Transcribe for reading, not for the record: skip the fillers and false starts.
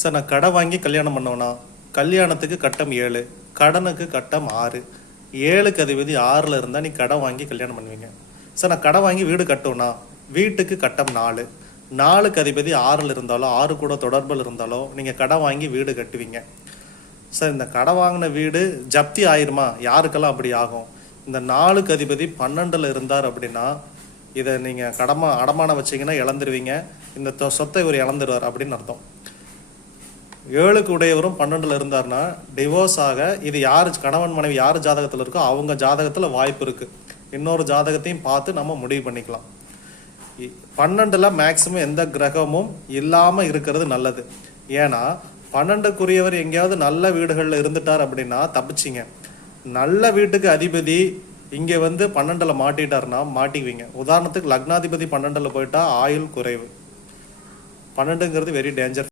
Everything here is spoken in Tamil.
சார் நான் கடை வாங்கி கல்யாணம் பண்ணோன்னா கல்யாணத்துக்கு கட்டம் 7, கடனுக்கு கட்டம் 6. 7க்கு அதிபதி 6ல் இருந்தால் நீ கடை வாங்கி கல்யாணம் பண்ணுவீங்க. சார் நான் கடை வாங்கி வீடு கட்டோன்னா வீட்டுக்கு கட்டம் 4, 4க்கு அதிபதி 6ல் இருந்தாலோ 6 கூட தொடர்பில் இருந்தாலோ நீங்கள் கடை வாங்கி வீடு கட்டுவீங்க. சார் இந்த கடை வாங்கின வீடு ஜப்தி ஆயிருமா? யாருக்கெல்லாம் அப்படி ஆகும்? இந்த 4க்கு அதிபதி 12ல் இருந்தார் அப்படின்னா இதை நீங்கள் அடமானம் வச்சிங்கன்னா இழந்துருவீங்க. இந்த சொத்தை இவர் இழந்துடுவார் அப்படின்னு அர்த்தம். 7க்கு உடையவரும் 12ல் இருந்தார்னா டிவோர்ஸ் ஆக இது யார் கணவன் மனைவி யார் ஜாதகத்தில் இருக்கோ அவங்க ஜாதகத்தில் வாய்ப்பு இருக்குது. இன்னொரு ஜாதகத்தையும் பார்த்து நம்ம முடிவு பண்ணிக்கலாம். 12ல் மேக்சிமம் எந்த கிரகமும் இல்லாமல் இருக்கிறது நல்லது. ஏன்னா 12க்குரியவர் எங்கேயாவது நல்ல வீடுகளில் இருந்துட்டார் அப்படின்னா தப்பிச்சிங்க. நல்ல வீட்டுக்கு அதிபதி இங்கே 12ல் மாட்டிட்டார்னா மாட்டிக்குவீங்க. உதாரணத்துக்கு லக்னாதிபதி 12ல் போயிட்டா ஆயுள் குறைவு. 12ங்கிறது வெரி டேஞ்சர்.